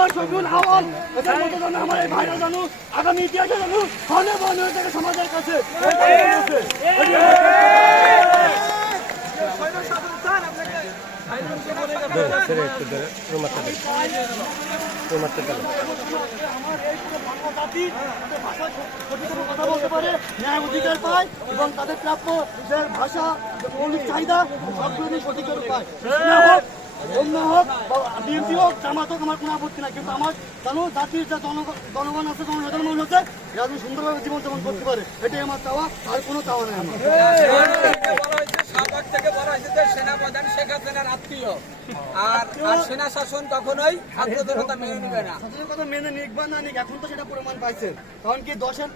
আবার শফিউল আওয়াল এদের মতো যেন আমার এই ভাইরা জানো আগামী ইতিহাসে জানো হলে বলে থেকে সমাজের কাছে কথা বলতে পারে, ন্যায় অধিকার পায় এবং তাদের প্রাপ্য যে ভাষা মৌলিক চাহিদা সবগুলো সঠিক পায়। অন্য হোক বা বিএনপি হোক জামাত হোক আমার কোনো আপত্তি নাই, কিন্তু আমার জানো জাতির যে জনগণ আছে জনসাধারণ মানুষ আছে এরা যেন সুন্দরভাবে জীবনযাপন করতে পারে, এটাই আমার চাওয়া, আর কোনো চাওয়া নেই আমার। সেনাপ্রধান শেখ হাসিনার আত্মীয় আর সেনা শাসন কখনোই ছাত্র জনতা মেনে নিবে না। ছাত্রের কথা মেনে নিক বা না নিক এখন তো সেটা প্রমাণ পাইছে। কারণ কি দশের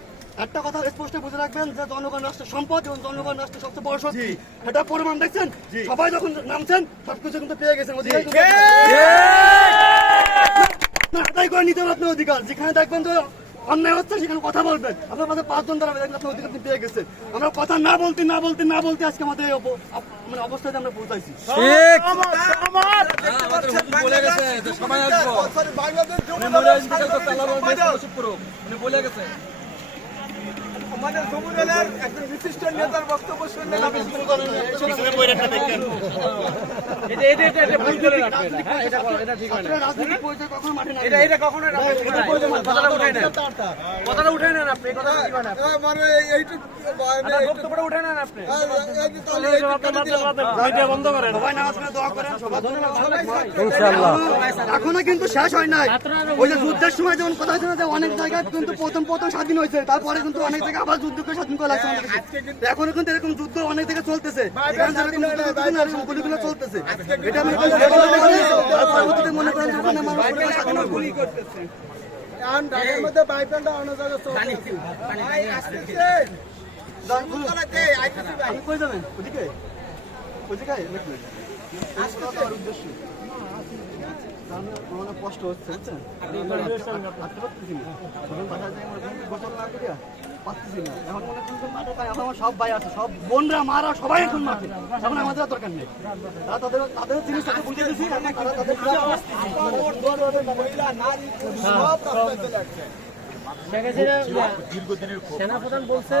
একটা কথা স্পষ্ট বুঝে রাখবেন যে জনগণ রাষ্ট্রের সম্পদ এবং জনগণ রাষ্ট্রের সবচেয়ে বড় শক্তি, এটা প্রমাণ দেখছেন। সবাই যখন নামছেন সবকিছু কিন্তু পেয়ে গেছেন, আদায় করে নিতে হবে আপনার অধিকার। যেখানে দেখবেন যে অন্যায় হচ্ছে সেখানে কথা বলবেন, আপনার পাশে 5 জন দাঁড়াবে, আপনার অধিকার আপনি পেয়ে গেছেন। আমরা কথা না বলতে আজকে আমাদের মানে অবস্থাতে আমরা পৌঁছাইছি। বলে গেছে আমাদের যমুনার একজন বিশিষ্ট নেতার বক্তব্য শুনলেন আপনি শুরু করেন। রাজনৈতিক পরিচয় কখনো মাঠে না, এটা কখনো কথাটা উঠে নেন আপনি, মানে বক্তব্যটা উঠে নেন আপনি। বন্ধ করেন, সবাই নামাজ পড়ে দোয়া করেন, এখনো কিন্তু শেষ হয় নাই। ওই যে যুদ্ধের সময় যেমন কথা হয়েছে না যে অনেক জায়গায় কিন্তু প্রথম স্বাধীন হয়েছে, তারপরে কিন্তু অনেক জায়গায় আবার যুদ্ধ করে স্বাধীন করা লাগছে। এখনো কিন্তু এরকম যুদ্ধ অনেক জায়গায় চলতেছে, গুলিগুলো চলতেছে। এটা আমি পরবর্তীতে মনে করেন ওখানে মানুষ স্বাধীন গুলি করতেছে। আপনি কই যাবেন? ওদিকে উদ্দেশ্য কষ্ট হচ্ছে, পাচ্ছি না। এখন আমার সব ভাই আছে, সব বোনরা মারা সবাই এখন মাঠে, এখন আমাদের দরকার নেই। তাদের জিনিসটাকে বুঝে দিচ্ছি, সেনাপ্রধান বলছে